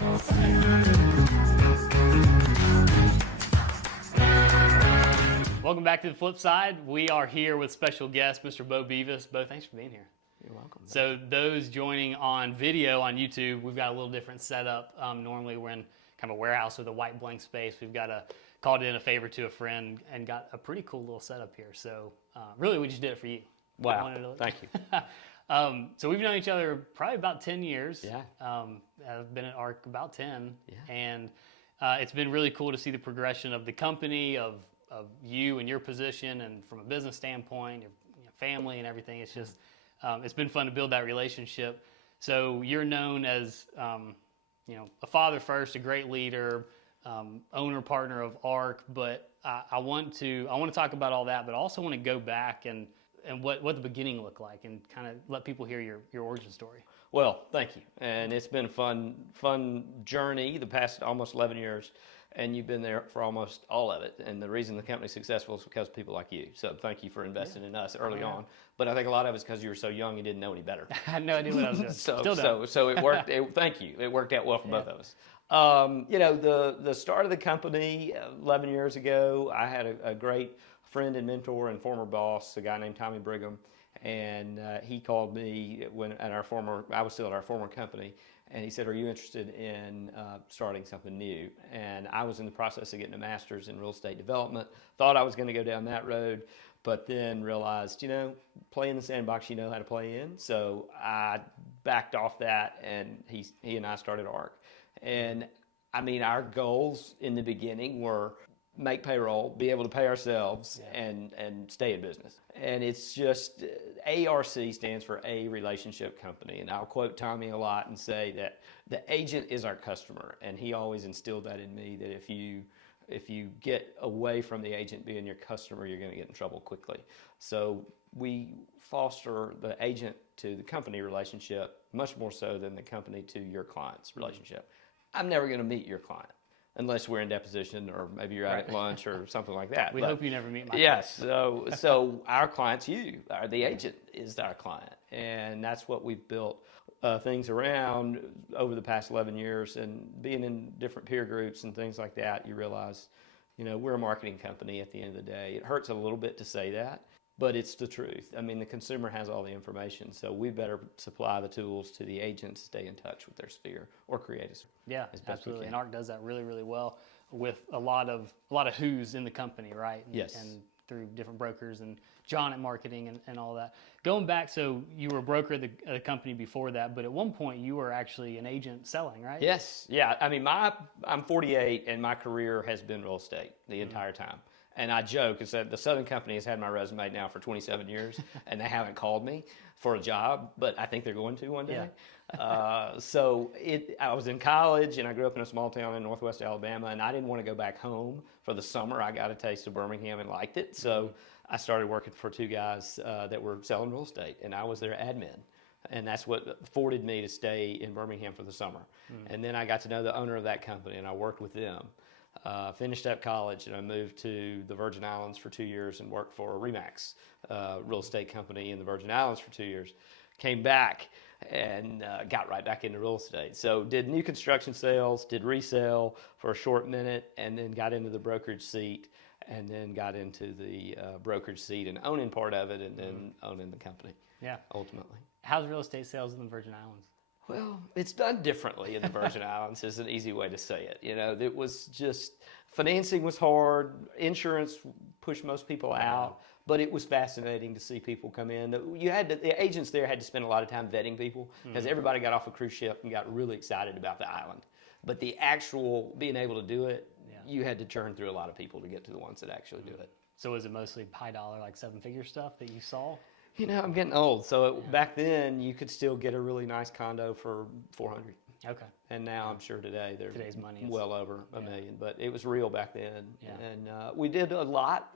Welcome back to the Flipside. We are here with special guest, Mr. Beau Bevis. Beau, thanks for being here. You're welcome. So those joining on video on YouTube, we've got a little different setup. Normally we're in kind of a warehouse with a white blank space. We've got called in a favor to a friend and got a pretty cool little setup here. So really we just did it for you. Wow, thank you. So we've known each other probably about 10 years. Yeah. I've been at ARC about 10. Yeah. And it's been really cool to see the progression of the company, of you and your position, and from a business standpoint, your family and everything. It's just, it's been fun to build that relationship. So you're known as, a father first, a great leader, owner, partner of ARC, but I want to talk about all that, but I also want to go back and what the beginning looked like and kind of let people hear your origin story. Well, thank you. And it's been a fun journey the past almost 11 years, and you've been there for almost all of it. And the reason the company's successful is because of people like you. So thank you for investing in us early on. But I think a lot of it's because you were so young you didn't know any better. I had no idea what I was doing. So it worked. Thank you. It worked out well for both of us. The start of the company 11 years ago, I had a great friend and mentor and former boss, a guy named Tommy Brigham, and he called me I was still at our former company, and he said, "Are you interested in starting something new?" And I was in the process of getting a master's in real estate development. Thought I was going to go down that road, but then realized, play in the sandbox you know how to play in. So I backed off that, and he and I started ARC. And I mean, our goals in the beginning were make payroll, be able to pay ourselves, and stay in business. And it's just, ARC stands for A Relationship Company. And I'll quote Tommy a lot and say that the agent is our customer. And he always instilled that in me, that if you get away from the agent being your customer, you're going to get in trouble quickly. So we foster the agent to the company relationship much more so than the company to your client's relationship. I'm never going to meet your client unless we're in deposition, or maybe you're out at lunch or something like that. We hope you never meet my client. Yes, so our client's you. The agent is our client, and that's what we've built things around over the past 11 years. And being in different peer groups and things like that, you realize, we're a marketing company at the end of the day. It hurts a little bit to say that, but it's the truth. I mean, the consumer has all the information, so we better supply the tools to the agents to stay in touch with their sphere or create a sphere. Yeah, absolutely. And ARC does that really, really well with a lot of who's in the company, right? Yes. And through different brokers and John at marketing and all that. Going back, so you were a broker at the company before that, but at one point you were actually an agent selling, right? Yes. Yeah. I mean, I'm 48, and my career has been real estate the entire time. And I joke, is that the Southern Company has had my resume now for 27 years, and they haven't called me for a job, but I think they're going to one day. Yeah. I was in college, and I grew up in a small town in northwest Alabama, and I didn't want to go back home for the summer. I got a taste of Birmingham and liked it, so I started working for two guys that were selling real estate, and I was their admin. And that's what afforded me to stay in Birmingham for the summer. And then I got to know the owner of that company, and I worked with them. Finished up college, and I moved to the Virgin Islands for 2 years and worked for Remax real estate company in the Virgin Islands for 2 years. Came back and got right back into real estate. So did new construction sales, did resale for a short minute, and then got into the brokerage seat, and then got into the brokerage seat and owning part of it, and then owning the company. Yeah. Ultimately. How's real estate sales in the Virgin Islands? Well, it's done differently in the Virgin Islands is an easy way to say it. It was just, financing was hard, insurance pushed most people out, but it was fascinating to see people come in. The agents there had to spend a lot of time vetting people, because everybody got off a cruise ship and got really excited about the island. But the actual being able to do it, you had to churn through a lot of people to get to the ones that actually do it. So was it mostly high dollar, like seven-figure stuff that you saw? I'm getting old. So back then, you could still get a really nice condo for $400,000. Okay. And now I'm sure today's money is well over $1 million. But it was real back then. Yeah. And we did a lot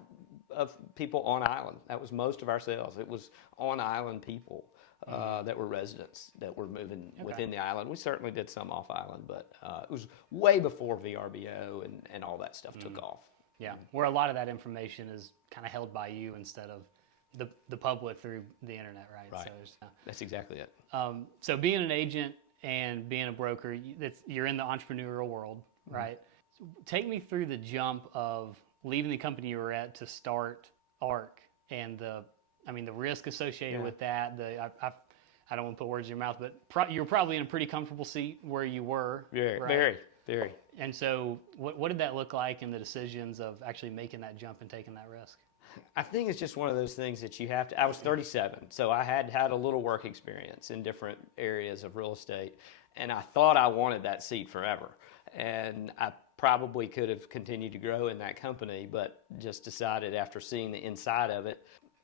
of people on island. That was most of our sales. It was on island people that were residents that were moving within the island. We certainly did some off island, but it was way before VRBO and all that stuff took off. Yeah, where a lot of that information is kind of held by you instead of the public through the internet, right? Right. So that's exactly it. So being an agent and being a broker, you're in the entrepreneurial world, right? Take me through the jump of leaving the company you were at to start ARC and the risk associated with that. I don't want to put words in your mouth, but you were probably in a pretty comfortable seat where you were. Very, very. And so what did that look like in the decisions of actually making that jump and taking that risk? I think it's just one of those things that you have to. I was 37, so I had a little work experience in different areas of real estate, and I thought I wanted that seat forever. And I probably could have continued to grow in that company, but just decided after seeing the inside of it,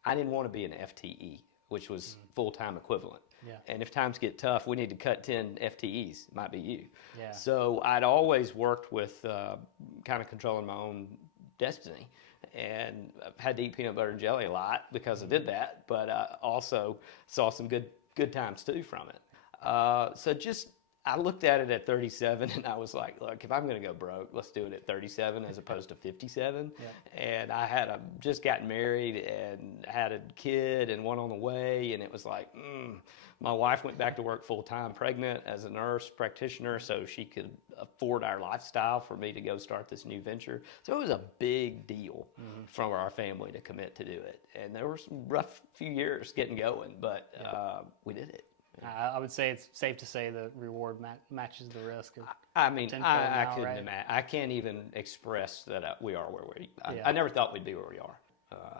I didn't want to be an FTE, which was full-time equivalent. Yeah. And if times get tough, we need to cut 10 FTEs. It might be you. Yeah. So I'd always worked with kind of controlling my own destiny. And I've had to eat peanut butter and jelly a lot because I did that, but I also saw some good times too from it. I looked at it at 37 and I was like, look, if I'm going to go broke, let's do it at 37 as opposed to 57. Yeah. And I had just gotten married and had a kid and one on the way, and it was like, my wife went back to work full time, pregnant as a nurse practitioner, so she could afford our lifestyle for me to go start this new venture. So it was a big deal for our family to commit to do it. And there were some rough few years getting going, but we did it. I would say it's safe to say the reward matches the risk. I mean, I couldn't right? imagine. I can't even express that we are where we are. Yeah. I never thought we'd be where we are.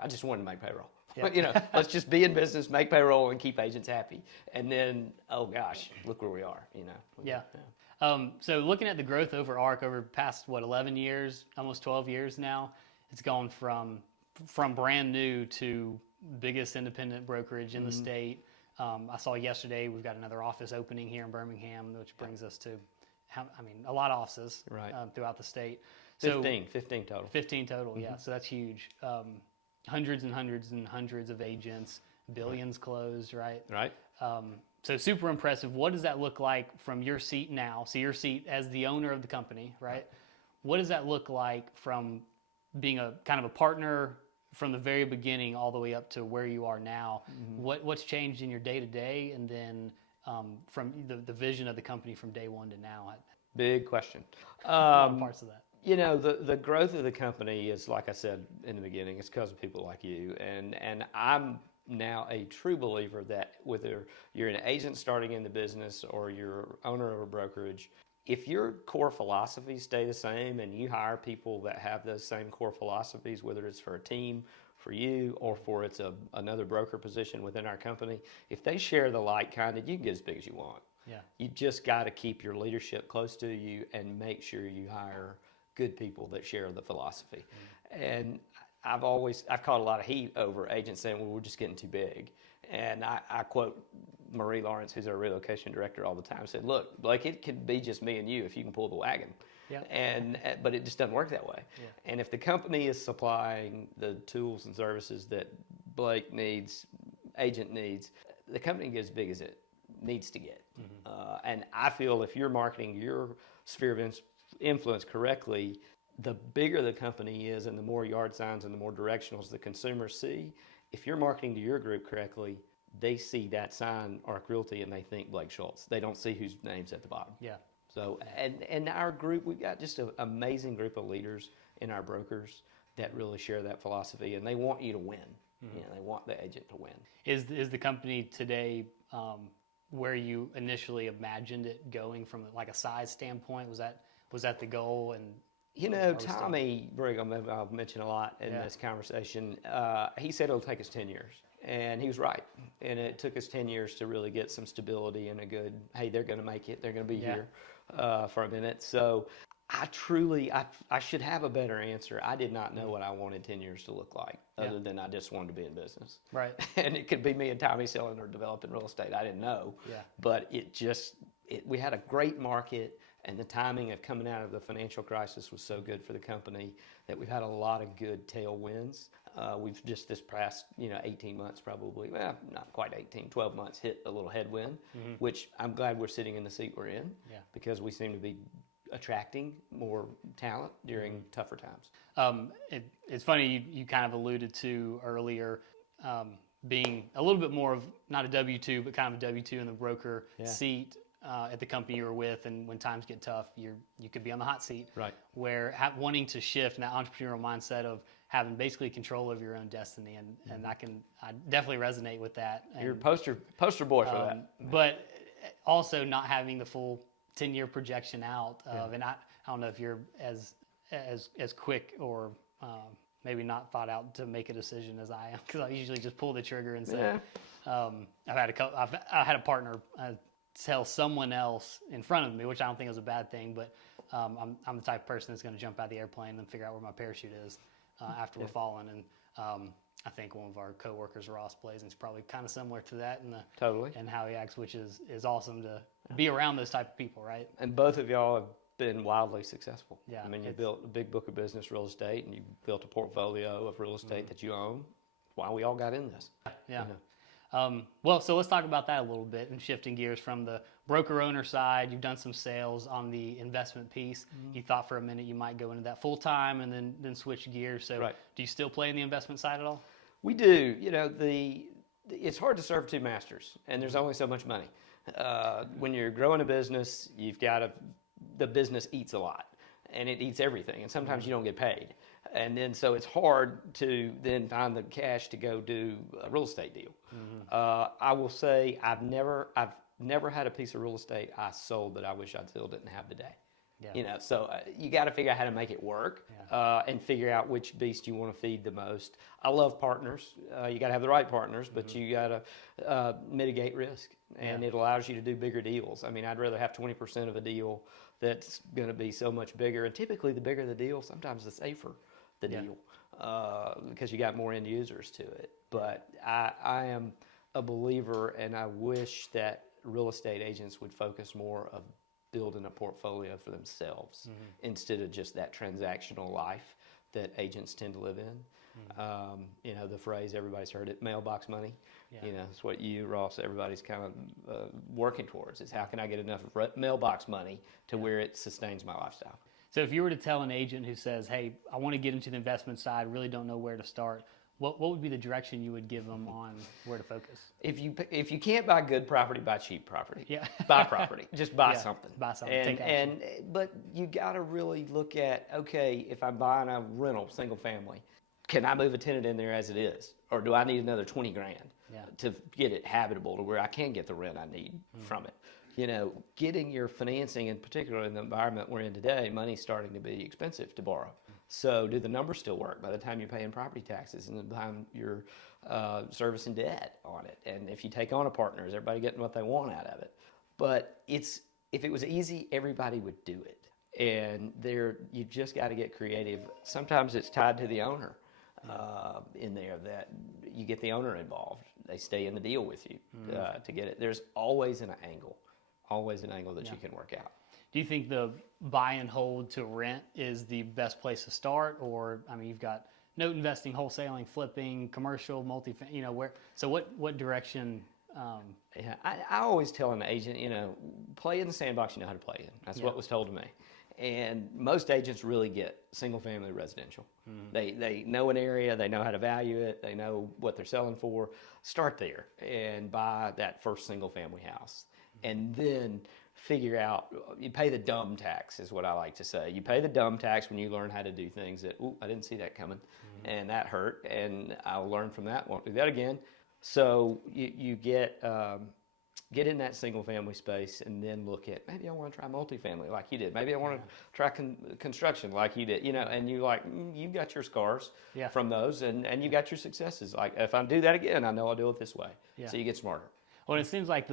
I just wanted to make payroll. Yeah. Let's just be in business, make payroll, and keep agents happy. And then, oh gosh, look where we are. Yeah. So looking at the growth over ARC over the past 11 years, almost 12 years now, it's gone from brand new to biggest independent brokerage in the state. I saw yesterday we've got another office opening here in Birmingham, which brings us to, a lot of offices throughout the state. 15 total. 15 total, yeah. So that's huge. Hundreds and hundreds and hundreds of agents, billions closed, right? Right. So super impressive. What does that look like from your seat now? So your seat as the owner of the company, right? What does that look like from being a kind of a partner from the very beginning all the way up to where you are now? What's changed in your day-to-day, and then from the vision of the company from day one to now? Big question. Parts of that. The growth of the company is, like I said in the beginning, it's because of people like you. And I'm now a true believer that whether you're an agent starting in the business or you're owner of a brokerage, if your core philosophies stay the same and you hire people that have those same core philosophies, whether it's for a team, for you, or for another broker position within our company, if they share the like kind, you can get as big as you want. Yeah. You just got to keep your leadership close to you and make sure you hire good people that share the philosophy. And I've caught a lot of heat over agents saying, well, we're just getting too big. And I quote Marie Lawrence, who's our relocation director, all the time, said, look, Blake, it could be just me and you if you can pull the wagon. Yeah. But it just doesn't work that way. Yeah. And if the company is supplying the tools and services that Blake needs, agent needs, the company can get as big as it needs to get. And I feel if you're marketing your sphere of influence correctly, the bigger the company is and the more yard signs and the more directionals the consumers see, if you're marketing to your group correctly, they see that sign, ARC Realty, and they think Blake Shultz. They don't see whose name's at the bottom. Yeah. So, and our group, we've got just an amazing group of leaders in our brokers that really share that philosophy, and they want you to win. They want the agent to win. Is the company today where you initially imagined it going from like a size standpoint? Was that the goal? And Tommy Brigham, I'll mention a lot in this conversation, he said it'll take us 10 years. And he was right. And it took us 10 years to really get some stability and a good, hey, they're going to make it. They're going to be here for a minute. So I should have a better answer. I did not know what I wanted 10 years to look like, other than I just wanted to be in business. Right. And it could be me and Tommy selling or developing real estate. I didn't know. Yeah. But we had a great market. And the timing of coming out of the financial crisis was so good for the company that we've had a lot of good tailwinds. We've just this past 18 months probably, well, not quite 18, 12 months hit a little headwind, which I'm glad we're sitting in the seat we're in because we seem to be attracting more talent during tougher times. It's funny, you kind of alluded to earlier being a little bit more of not a W-2, but kind of a W-2 in the broker seat. at the company you were with, and when times get tough, you could be on the hot seat. Right. Where wanting to shift in that entrepreneurial mindset of having basically control of your own destiny, and I definitely resonate with that. You're poster boy for that. But also not having the full 10-year projection out of, and I don't know if you're as quick or maybe not thought out to make a decision as I am, because I usually just pull the trigger and say, I've had a partner tell someone else in front of me, which I don't think is a bad thing, but I'm the type of person that's going to jump out of the airplane and figure out where my parachute is after we're falling. And I think one of our coworkers, Ross Blazing, is probably kind of similar to that and how he acts, which is awesome to be around those type of people, right? And both of y'all have been wildly successful. Yeah, I mean, you built a big book of business real estate, and you built a portfolio of real estate that you own. Why we all got in this. Yeah. Well, so let's talk about that a little bit, and shifting gears from the broker owner side. You've done some sales on the investment piece. You thought for a minute you might go into that full time and then switch gears. So do you still play in the investment side at all? We do. You know, it's hard to serve two masters, and there's only so much money. When you're growing a business, the business eats a lot, and it eats everything, and sometimes you don't get paid. And then so it's hard to then find the cash to go do a real estate deal. I will say I've never had a piece of real estate I sold that I wish I still didn't have today. Yeah. You know, so you got to figure out how to make it work and figure out which beast you want to feed the most. I love partners. You got to have the right partners, but you got to mitigate risk, and it allows you to do bigger deals. I mean, I'd rather have 20% of a deal that's going to be so much bigger, and typically the bigger the deal, sometimes the safer the deal, because you got more end users to it. But I am a believer, and I wish that real estate agents would focus more of building a portfolio for themselves instead of just that transactional life that agents tend to live in. You know, the phrase, everybody's heard it, mailbox money. You know, it's what you, Ross, everybody's kind of working towards, is how can I get enough mailbox money to where it sustains my lifestyle. So if you were to tell an agent who says, hey, I want to get into the investment side, really don't know where to start, what would be the direction you would give them on where to focus? If you can't buy good property, buy cheap property. Yeah. Buy property. Just buy something. Buy something. Take action. But you got to really look at, okay, if I'm buying a rental, single family, can I move a tenant in there as it is? Or do I need another $20,000 to get it habitable to where I can get the rent I need from it? You know, getting your financing, in particular in the environment we're in today, money's starting to be expensive to borrow. So do the numbers still work by the time you're paying property taxes and the time you're servicing debt on it? And if you take on a partner, is everybody getting what they want out of it? But if it was easy, everybody would do it. And you just got to get creative. Sometimes it's tied to the owner in there, that you get the owner involved. They stay in the deal with you to get it. There's always an angle that you can work out. Do you think the buy and hold to rent is the best place to start? Or, I mean, you've got note investing, wholesaling, flipping, commercial, multi-family, you know, what direction? I always tell an agent, you know, play in the sandbox you know how to play in. That's what was told to me. And most agents really get single-family residential. They know an area, they know how to value it, they know what they're selling for. Start there and buy that first single-family house. And then figure out, you pay the dumb tax is what I like to say. You pay the dumb tax when you learn how to do things that, I didn't see that coming, and that hurt, and I'll learn from that, won't do that again. So you get in that single family space, and then look at, maybe I want to try multifamily like you did. Maybe I want to try construction like you did, you know, and you you've got your scars from those, and you got your successes. Like, if I do that again, I know I'll do it this way. So you get smarter. Well, it seems like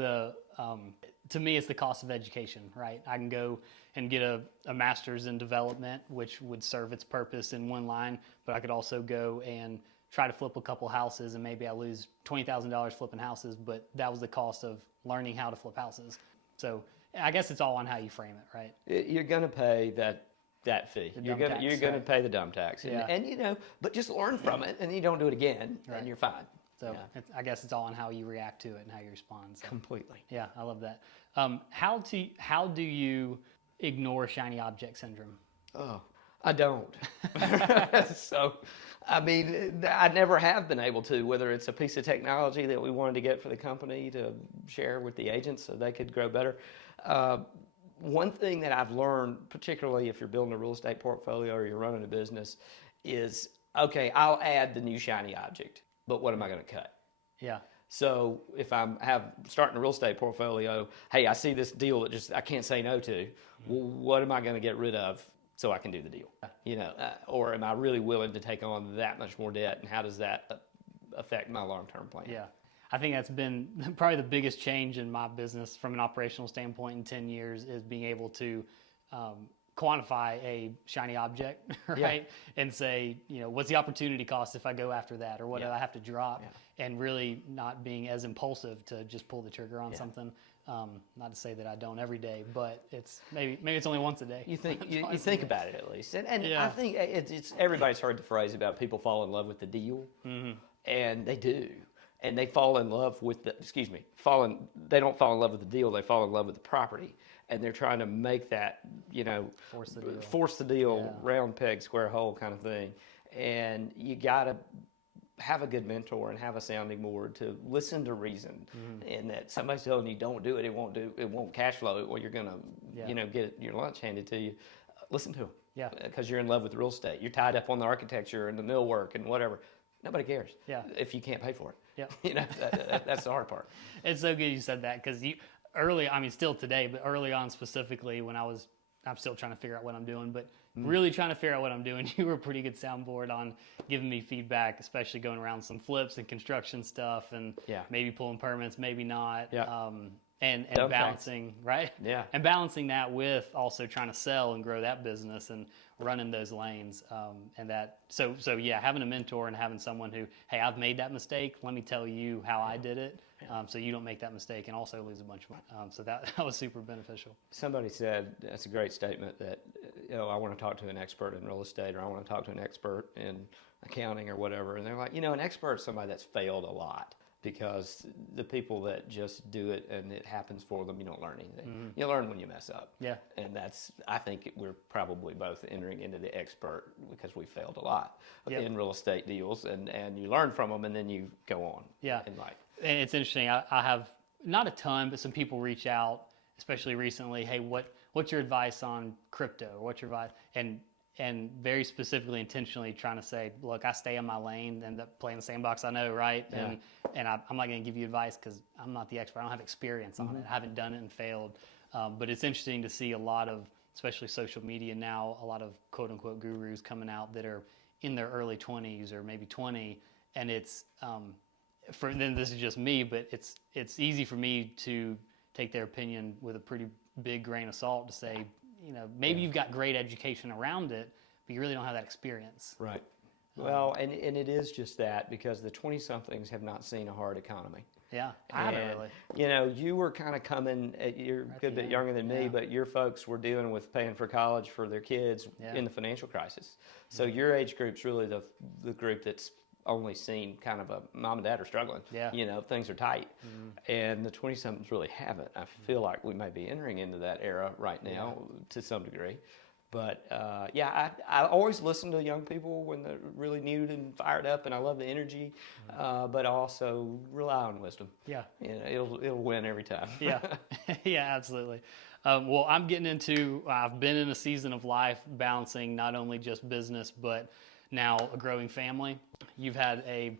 to me, it's the cost of education, right? I can go and get a master's in development, which would serve its purpose in one line, but I could also go and try to flip a couple houses, and maybe I lose $20,000 flipping houses, but that was the cost of learning how to flip houses. So I guess it's all on how you frame it, right? You're going to pay that fee. You're going to pay the dumb tax, and you know, but just learn from it, and you don't do it again, and you're fine. So I guess it's all on how you react to it and how you respond. So. Completely. Yeah, I love that. How do you ignore shiny object syndrome? Oh, I don't. So, I mean, I never have been able to, whether it's a piece of technology that we wanted to get for the company to share with the agents so they could grow better. One thing that I've learned, particularly if you're building a real estate portfolio or you're running a business, is, okay, I'll add the new shiny object, but what am I going to cut? Yeah. So if I'm starting a real estate portfolio, hey, I see this deal that I can't say no to. Well, what am I going to get rid of so I can do the deal? Or am I really willing to take on that much more debt, and how does that affect my long-term plan? Yeah. I think that's been probably the biggest change in my business from an operational standpoint in 10 years is being able to quantify a shiny object, right? Yeah. And say, what's the opportunity cost if I go after that, or what do I have to drop? Yeah. And really not being as impulsive to just pull the trigger on something. Not to say that I don't every day, but it's maybe it's only once a day. You think about it at least, and I think it's everybody's heard the phrase about people fall in love with the deal, and they do. And they fall in love with they don't fall in love with the deal, they fall in love with the property. And they're trying to make that, force the deal, round peg, square hole kind of thing. And you got to have a good mentor and have a sounding board to listen to reason. And that somebody's telling you don't do it, it won't cash flow it, or you're going to, get your lunch handed to you. Listen to them. Yeah. Because you're in love with real estate. You're tied up on the architecture and the millwork and whatever. Nobody cares if you can't pay for it. Yeah. That's the hard part. It's so good you said that, because still today, but early on specifically when I'm still trying to figure out what I'm doing, but really trying to figure out what I'm doing, you were a pretty good soundboard on giving me feedback, especially going around some flips and construction stuff and maybe pulling permits, maybe not. Yeah. And balancing, right? Yeah. And balancing that with also trying to sell and grow that business and running those lanes. Having a mentor and having someone who, hey, I've made that mistake. Let me tell you how I did it, so you don't make that mistake and also lose a bunch of money. So that was super beneficial. Somebody said, that's a great statement, that I want to talk to an expert in real estate, or I want to talk to an expert in accounting or whatever. And they're like, an expert is somebody that's failed a lot. Because the people that just do it and it happens for them, you don't learn anything. You learn when you mess up. Yeah. And I think we're probably both entering into the expert because we failed a lot in real estate deals, and you learn from them and then you go on in life. And it's interesting. I have not a ton, but some people reach out, especially recently. Hey, what's your advice on crypto? Or what's your advice? And very specifically, intentionally trying to say, look, I stay in my lane and play in the sandbox I know, right? Yeah. And I'm not going to give you advice because I'm not the expert. I don't have experience on it. I haven't done it and failed. But it's interesting to see a lot of, especially social media now, a lot of quote-unquote gurus coming out that are in their early 20s or maybe 20. And it's, then this is just me, but it's easy for me to take their opinion with a pretty big grain of salt to say, maybe you've got great education around it, but you really don't have that experience. Right. Well, and it is just that, because the 20-somethings have not seen a hard economy. Yeah, I haven't really. You were kind of coming, you're a good bit younger than me, but your folks were dealing with paying for college for their kids in the financial crisis. So your age group's really the group that's only seen kind of a mom and dad are struggling. Yeah. Things are tight. And the 20-somethings really haven't. I feel like we may be entering into that era right now to some degree. But I always listen to young people when they're really new and fired up, and I love the energy, but I also rely on wisdom. Yeah. It'll win every time. Yeah. Yeah, absolutely. Well, I've been in a season of life balancing not only just business, but now a growing family. You've had a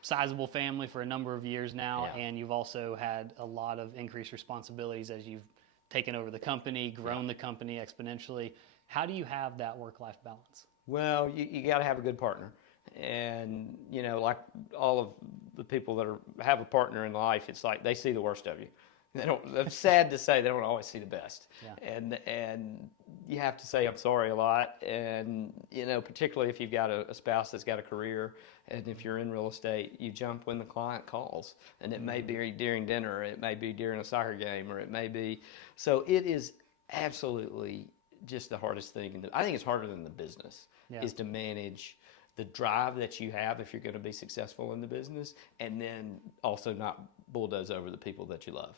sizable family for a number of years now, and you've also had a lot of increased responsibilities as you've taken over the company, grown the company exponentially. How do you have that work-life balance? Well, you got to have a good partner. And, like all of the people that have a partner in life, it's like they see the worst of you. It's sad to say they don't always see the best. Yeah. And you have to say I'm sorry a lot. And, particularly if you've got a spouse that's got a career, and if you're in real estate, you jump when the client calls. And it may be during dinner, or it may be during a soccer game, or it may be. So it is absolutely just the hardest thing. I think it's harder than the business, is to manage the drive that you have if you're going to be successful in the business, and then also not bulldoze over the people that you love.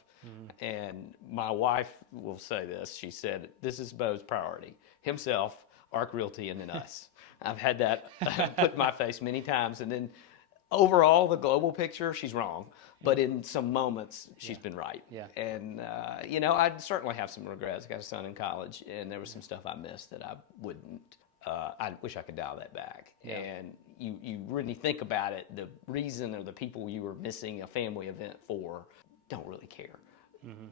And my wife will say this. She said, this is Beau's priority. Himself, Arc Realty, and then us. I've had that put in my face many times. And then overall, the global picture, she's wrong. But in some moments, she's been right. Yeah. And, I certainly have some regrets. I got a son in college, and there was some stuff I missed that I wouldn't. I wish I could dial that back. Yeah. And you really think about it, the reason or the people you were missing a family event for don't really care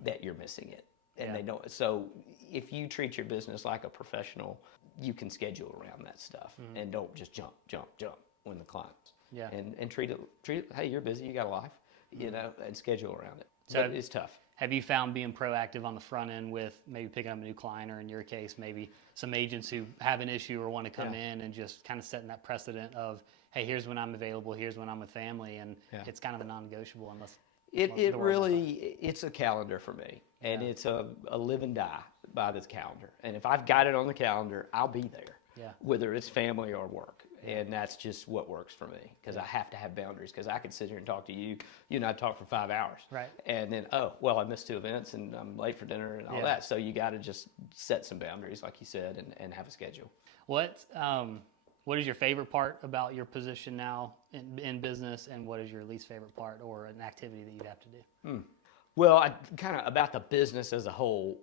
that you're missing it. And they don't. So if you treat your business like a professional, you can schedule around that stuff and don't just jump when the clients. Yeah. And treat it, hey, you're busy, you got a life, and schedule around it. So But it's tough. Have you found being proactive on the front end with maybe picking up a new client, or in your case, maybe some agents who have an issue or want to come in and just kind of setting that precedent of, hey, here's when I'm available, here's when I'm with family, and it's kind of a non-negotiable unless It really, it's a calendar for me, and it's a live and die by this calendar. And if I've got it on the calendar, I'll be there, whether it's family or work. And that's just what works for me, because I have to have boundaries, because I could sit here and talk to you. You and I talk for 5 hours. Right. And then, I missed 2 events, and I'm late for dinner and all that. So you got to just set some boundaries, like you said, and have a schedule. What is your favorite part about your position now in business, and what is your least favorite part or an activity that you have to do? Well, about the business as a whole,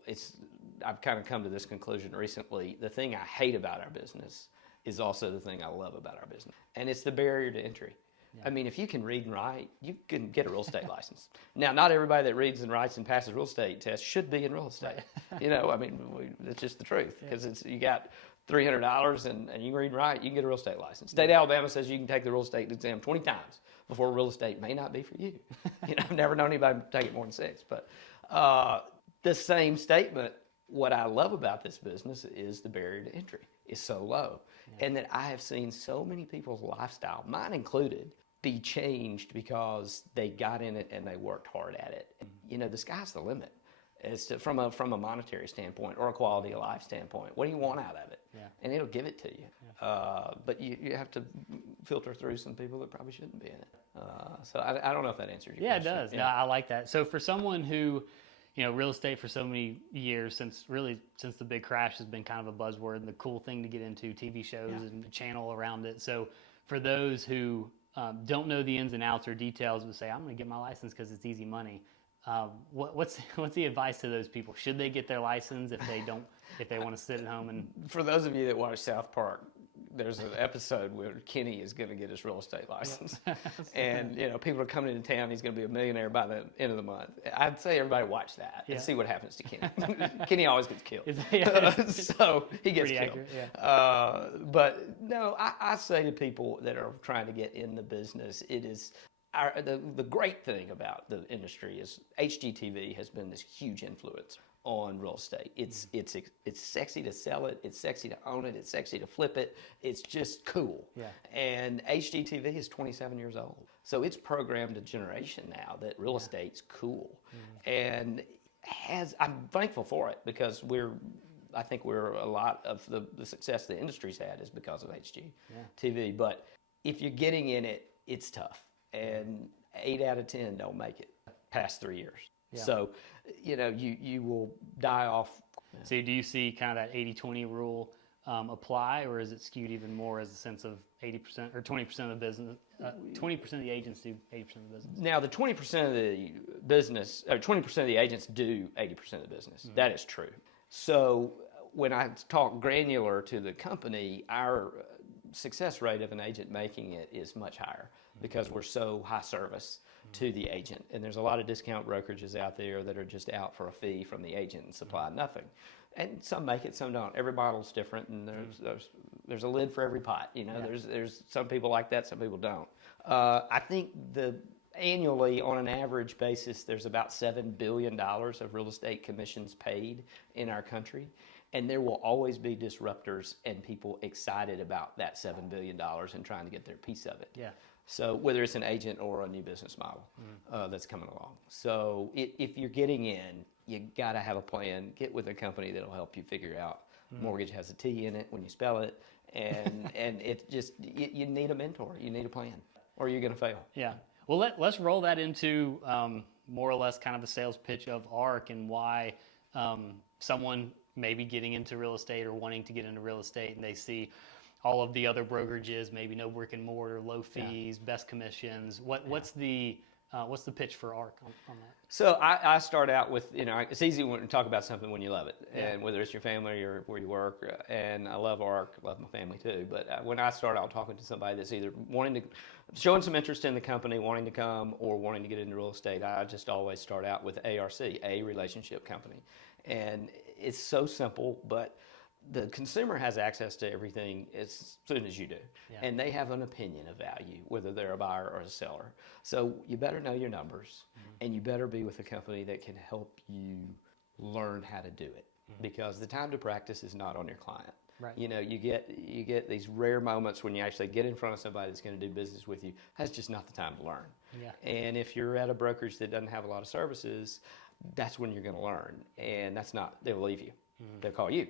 I've kind of come to this conclusion recently. The thing I hate about our business is also the thing I love about our business. And it's the barrier to entry. Yeah. I mean, if you can read and write, you can get a real estate license. Now, not everybody that reads and writes and passes real estate tests should be in real estate. Right. That's just the truth, because you got $300 and you can read and write, you can get a real estate license. State of Alabama says you can take the real estate exam 20 times before real estate may not be for you. I've never known anybody take it more than 6. But the same statement, what I love about this business is the barrier to entry is so low. And that I have seen so many people's lifestyle, mine included, be changed because they got in it and they worked hard at it. The sky's the limit. From a monetary standpoint or a quality of life standpoint. What do you want out of it? Yeah. And it'll give it to you. Yeah. But you have to filter through some people that probably shouldn't be in it. So I don't know if that answers your question. Yeah, it does. Yeah. No, I like that. So for someone who, real estate for so many years, since the big crash has been kind of a buzzword and the cool thing to get into, TV shows and the channel around it. So for those who don't know the ins and outs or details, but say, I'm going to get my license because it's easy money. What's the advice to those people? Should they get their license if they want to sit at home? And for those of you that watch South Park, there's an episode where Kenny is going to get his real estate license, and people are coming into town. He's going to be a millionaire by the end of the month. I'd say everybody watch that and see what happens to Kenny. Kenny always gets killed, so he gets killed. Accurate, but no, I say to people that are trying to get in the business, it is. The great thing about the industry is HGTV has been this huge influence on real estate. It's sexy to sell it. It's sexy to own it. It's sexy to flip it. It's just cool. Yeah. And HGTV is 27 years old. So it's programmed a generation now that real estate's cool. And I'm thankful for it, because I think a lot of the success the industry's had is because of HGTV. But if you're getting in it, it's tough. And 8 out of 10 don't make it past 3 years. Yeah. So, you will die off. So do you see kind of that 80-20 rule apply, or is it skewed even more as a sense of 80% or 20% of the business? 20% of the agents do 80% of the business. Now, the 20% of the business, or 20% of the agents do 80% of the business. Mm-hmm. That is true. So when I talk granular to the company, our success rate of an agent making it is much higher, because we're so high service to the agent. And there's a lot of discount brokerages out there that are just out for a fee from the agent and supply nothing. And some make it, some don't. Every model's different, and there's a lid for every pot. There's some people like that, some people don't. I think annually, on an average basis, there's about $7 billion of real estate commissions paid in our country. And there will always be disruptors and people excited about that $7 billion and trying to get their piece of it. Yeah. So whether it's an agent or a new business model that's coming along. So if you're getting in, you got to have a plan. Get with a company that'll help you figure out. Mortgage has a T in it when you spell it. And it just, you need a mentor. You need a plan, or you're going to fail. Yeah. Well, let's roll that into more or less kind of the sales pitch of ARC, and why someone maybe getting into real estate or wanting to get into real estate, and they see all of the other brokerages, maybe no brick and mortar, low fees, best commissions. What's the pitch for ARC on that? So I start out with, it's easy to talk about something when you love it, and whether it's your family or where you work. And I love ARC, love my family too. But when I start out talking to somebody that's either showing some interest in the company, wanting to come, or wanting to get into real estate, I just always start out with ARC, a relationship company. And it's so simple, but the consumer has access to everything as soon as you do. And they have an opinion of value, whether they're a buyer or a seller. So you better know your numbers, and you better be with a company that can help you learn how to do it, because the time to practice is not on your client. Right. You get these rare moments when you actually get in front of somebody that's going to do business with you. That's just not the time to learn. And if you're at a brokerage that doesn't have a lot of services, that's when you're going to learn. And they'll leave you. They'll call you,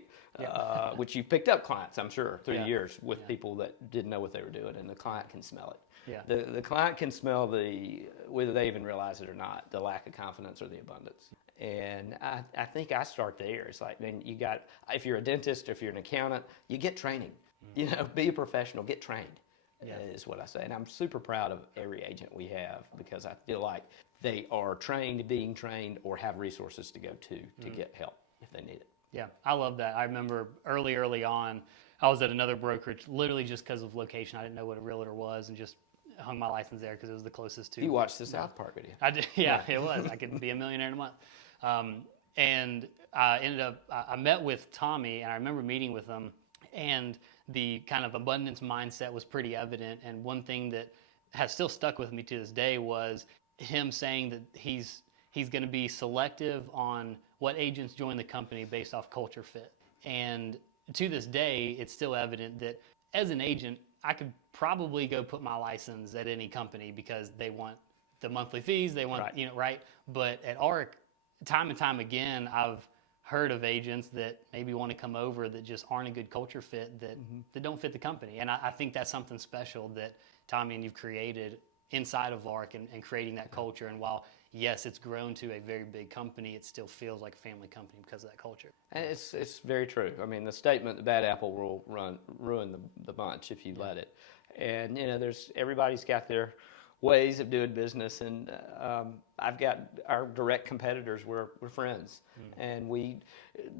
which you picked up clients, I'm sure, through the years with people that didn't know what they were doing, and the client can smell it. The client can smell whether they even realize it or not, the lack of confidence or the abundance. And I think I start there. It's like, man, if you're a dentist or if you're an accountant, you get training. Be a professional, get trained, is what I say. And I'm super proud of every agent we have, because I feel like they are trained, being trained, or have resources to go to get help if they need it. Yeah, I love that. I remember early on, I was at another brokerage, literally just because of location. I didn't know what a realtor was, and just hung my license there because it was the closest to. You watched the South Park video. I did, yeah, it was. I could be a millionaire in a month. And I met with Tommy, and I remember meeting with him, and the kind of abundance mindset was pretty evident. And one thing that has still stuck with me to this day was him saying that he's going to be selective on what agents join the company based off culture fit. And to this day, it's still evident that as an agent, I could probably go put my license at any company because they want the monthly fees, they want, right? But at ARC, time and time again, I've heard of agents that maybe want to come over that just aren't a good culture fit, that don't fit the company. And I think that's something special that, Tommy, and you've created inside of ARC and creating that culture. And while yes, it's grown to a very big company, it still feels like a family company because of that culture. And it's very true. I mean, the statement, the bad apple will ruin the bunch if you let it. And, everybody's got their ways of doing business. And I've got our direct competitors, we're friends. And we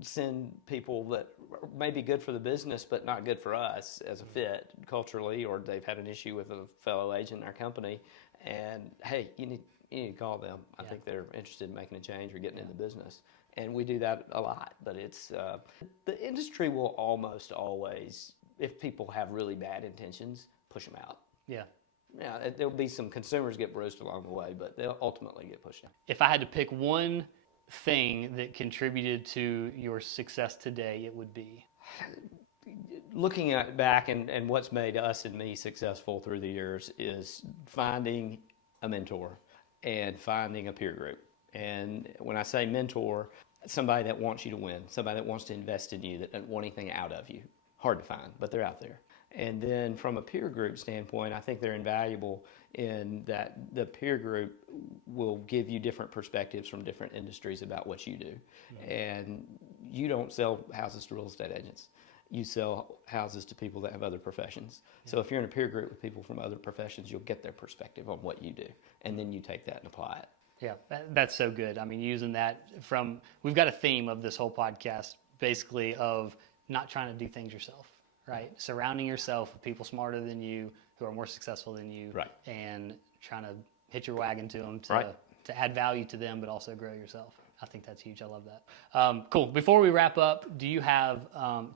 send people that may be good for the business, but not good for us as a fit culturally, or they've had an issue with a fellow agent in our company. And, hey, you need to call them. I think they're interested in making a change or getting into business. And we do that a lot. But it's the industry will almost always, if people have really bad intentions, push them out. Yeah, there'll be some consumers get bruised along the way, but they'll ultimately get pushed out. If I had to pick one thing that contributed to your success today, it would be? Looking back and what's made us and me successful through the years is finding a mentor and finding a peer group. And when I say mentor, somebody that wants you to win, somebody that wants to invest in you, that doesn't want anything out of you. Hard to find, but they're out there. And then from a peer group standpoint, I think they're invaluable in that the peer group will give you different perspectives from different industries about what you do. And you don't sell houses to real estate agents. You sell houses to people that have other professions. So if you're in a peer group with people from other professions, you'll get their perspective on what you do. And then you take that and apply it. Yeah, that's so good. I mean, using that we've got a theme of this whole podcast, basically, of not trying to do things yourself, right? Surrounding yourself with people smarter than you, who are more successful than you, right? And trying to hitch your wagon to them to add value to them, but also grow yourself. I think that's huge. I love that. Cool. Before we wrap up, do you have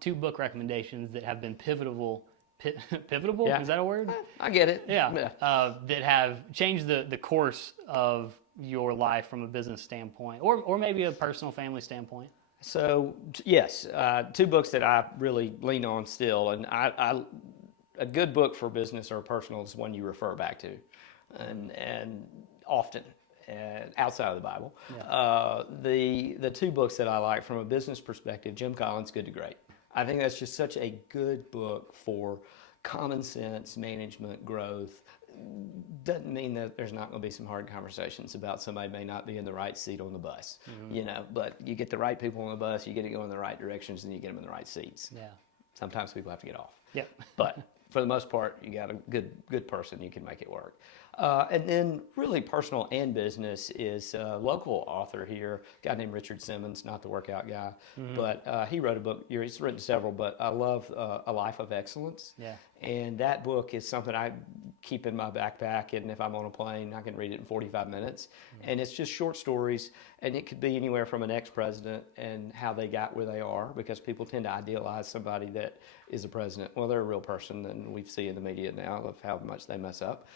2 book recommendations that have been pivotal? Yeah. Is that a word? I get it. Yeah. That have changed the course of your life from a business standpoint, or maybe a personal family standpoint? So, yes, 2 books that I really lean on still. And a good book for business or personal is one you refer back to, and often. Outside of the Bible. The 2 books that I like from a business perspective, Jim Collins' Good to Great. I think that's just such a good book for common sense, management, growth. Doesn't mean that there's not going to be some hard conversations about somebody may not be in the right seat on the bus, but you get the right people on the bus, you get it going in the right directions, and you get them in the right seats. Yeah. Sometimes people have to get off. Yep. But for the most part, you got a good person, you can make it work. And then really personal and business is a local author here, a guy named Richard Simmons, not the workout guy, but he wrote a book. He's written several, but I love A Life of Excellence. Yeah. And that book is something I keep in my backpack, and if I'm on a plane, I can read it in 45 minutes. And it's just short stories, and it could be anywhere from an ex-president and how they got where they are, because people tend to idealize somebody that is a president. Well, they're a real person, and we see in the media now of how much they mess up.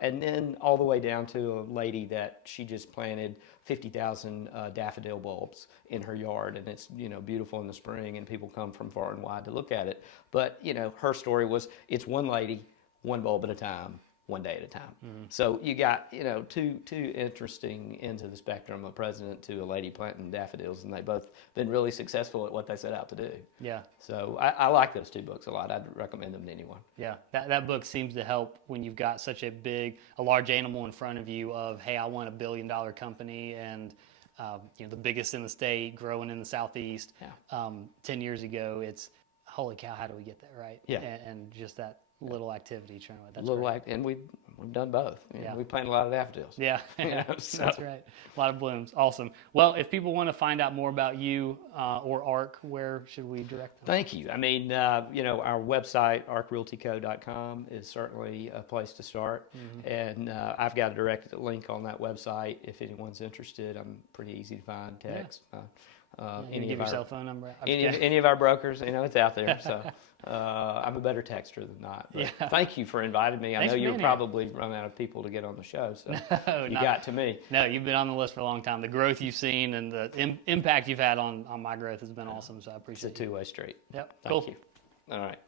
And then all the way down to a lady that she just planted 50,000 daffodil bulbs in her yard, and it's, you know, beautiful in the spring, and people come from far and wide to look at it. But, you know, her story was, it's one lady, one bulb at a time, one day at a time. So you got, you know, two interesting ends of the spectrum, a president to a lady planting daffodils, and they both been really successful at what they set out to do. Yeah. So I like those two books a lot. I'd recommend them to anyone. Yeah, that book seems to help when you've got such a large animal in front of you of, hey, I want $1 billion company, and you know, the biggest in the state, growing in the Southeast. Yeah. 10 years ago, it's, holy cow, how do we get that right? Yeah. And just that little activity trying to. That's right. And we've done both. You know, we planted a lot of daffodils. Yeah, You know, so. That's right. A lot of blooms. Awesome. Well, if people want to find out more about you or ARC, where should we direct them? Thank you. I mean, you know, our website, arcrealtyco.com, is certainly a place to start. And I've got a direct link on that website if anyone's interested. I'm pretty easy to find, text. Any of your cell phone number? Any of our brokers, you know, it's out there. So I'm a better texter than not. But thank you for inviting me. I know you'll probably run out of people to get on the show, so you got to me. No, you've been on the list for a long time. The growth you've seen and the impact you've had on my growth has been awesome, so I appreciate it. It's a two-way street. Yep. Thank you. All right.